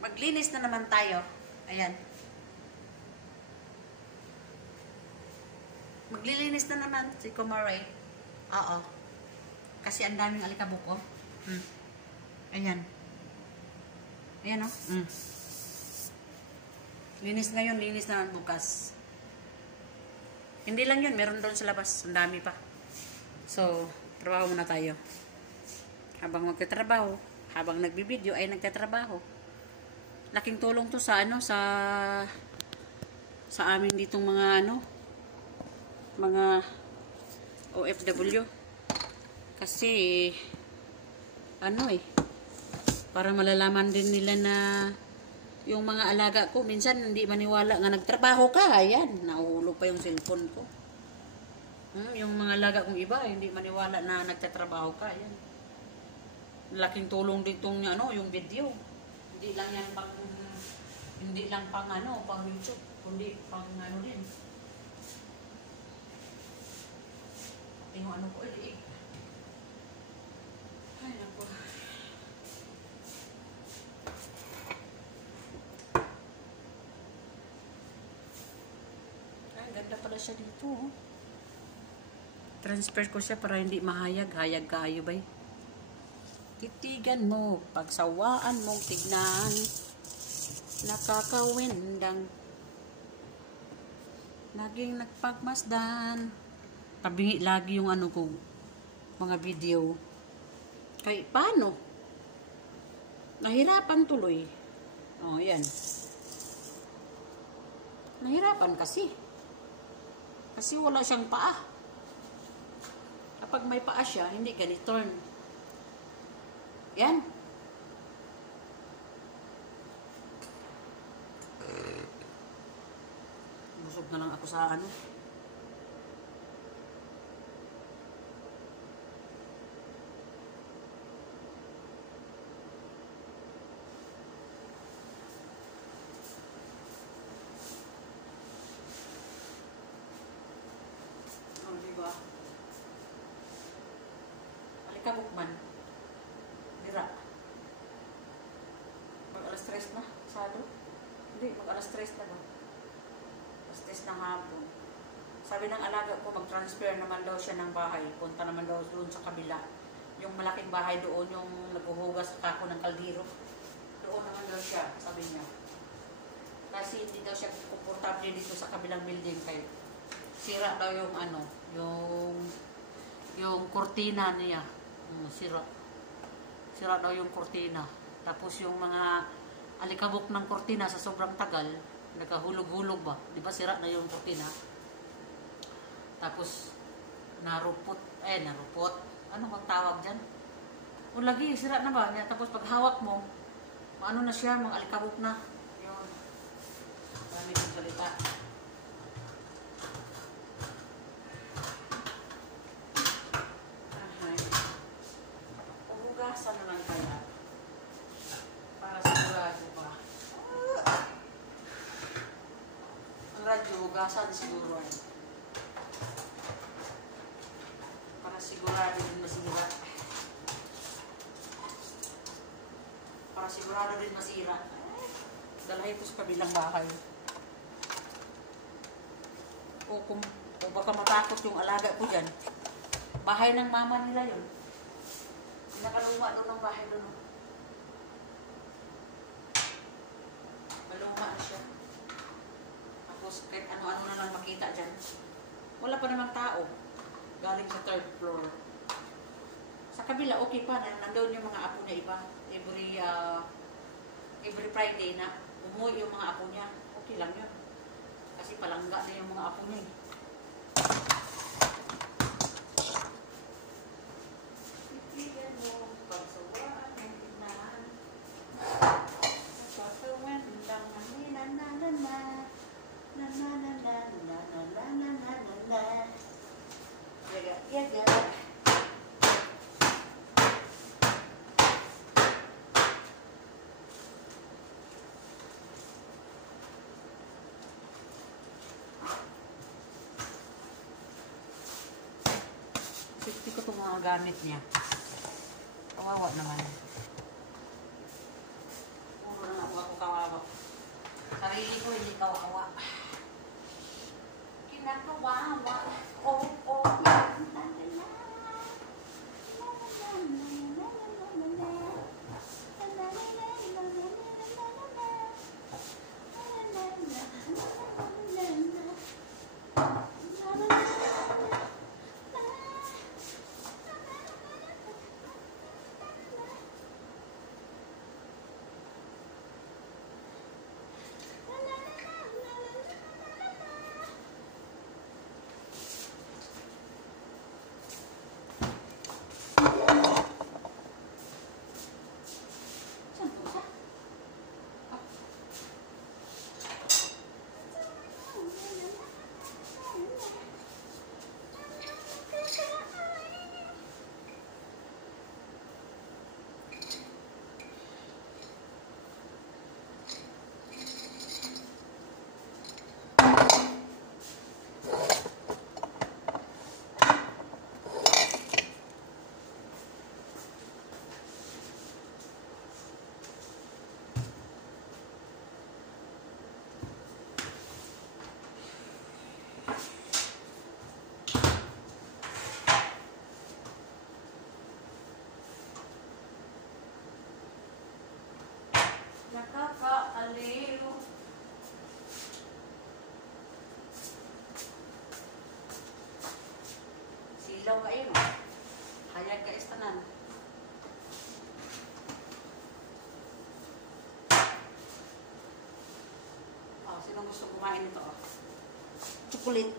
Maglinis na naman tayo. Ayan. Maglilinis na naman si Kumare. Oo. Kasi ang daming alikabok ko. Ayan. Ayan o. Linis ngayon, linis naman bukas. Hindi lang yun, meron doon sa labas. Ang dami pa. So, trabaho muna tayo. Habang magtatrabaho, habang nagbibideo ay nagtatrabaho. Laking tulong to sa sa amin ditong mga OFW. Kasi parang malalaman din nila na yung mga alaga ko minsan hindi maniwala nga nagtrabaho ka. Ayan, nahulog pa yung cellphone ko. Yung mga alaga kong iba hindi maniwala na nagtatrabaho ka. Ayan. Laking tulong ditong yung video. Hindi lang yan pang YouTube, kundi pang din. Yung ko ay naku. Ay, ganda pala siya dito. Transfer ko siya para hindi mahayag. Hayag kayo ba? Titigan mo, pagsawaan mong tignan, nakakawindang, laging nagpagmasdan. Tabingi lagi yung ko, mga video. Kay paano? Nahirapan tuloy. Oh, yan. Nahirapan kasi. Kasi wala siyang paa. Kapag may paa siya, hindi ganito. Yan. Busog na lang ako sa diba? Alikabok man. Dira. Mag-alas 3 na. Sado? Hindi, mag-alas 3 na ba? Alas 3 ng hapon. Sabi ng alaga ko, mag-transfer naman daw siya ng bahay. Punta naman daw doon sa kabila. Yung malaking bahay doon, yung naghuhugas kako ng kaldero. Doon naman daw siya, sabi niya. Kasi hindi daw siya komportable dito sa kabilang building kayo. Sira daw yung yung kurtina niya. Sira daw yung kurtina. Tapos yung mga alikabok ng kurtina sa sobrang tagal, nagkahulog-hulog ba? Di ba sira na yung kurtina? Tapos narupot. Ano bang tawag dyan? O lagi, sira na ba? Tapos pag hawak mo, ano na siya, mga alikabok na. Yun. Marami kong salita. Hugasan na lang kaya. Para sigurado pa. Ang radyo, hugasan siguro ay. Para sigurado din masira. Para sigurado din masira. Dalahin ko sa kabilang bahay. O baka matakot yung alaga ko dyan. Bahay ng mama nila yun. Nakaluma doon ng bahay doon. Maluma na siya. Tapos kahit ano-ano na lang makita dyan. Wala pa namang tao. Galing sa 3rd floor. Sa kabila, okay pa. Nandoon yung mga apo niya iba. Every Friday na umuwi yung mga apo niya. Okay lang yun. Kasi palangga na yung mga apo niya. Safety ko itong mga gamit niya. Kawawa naman. Puro na ako Sarili ko, hindi kawawa. Kinakawawa. Oh, oh. Nakakaaliw. Silaw kayo, no? Hayag ka istanan. Oh, sino gusto kumain nito? Oh? Chocolate.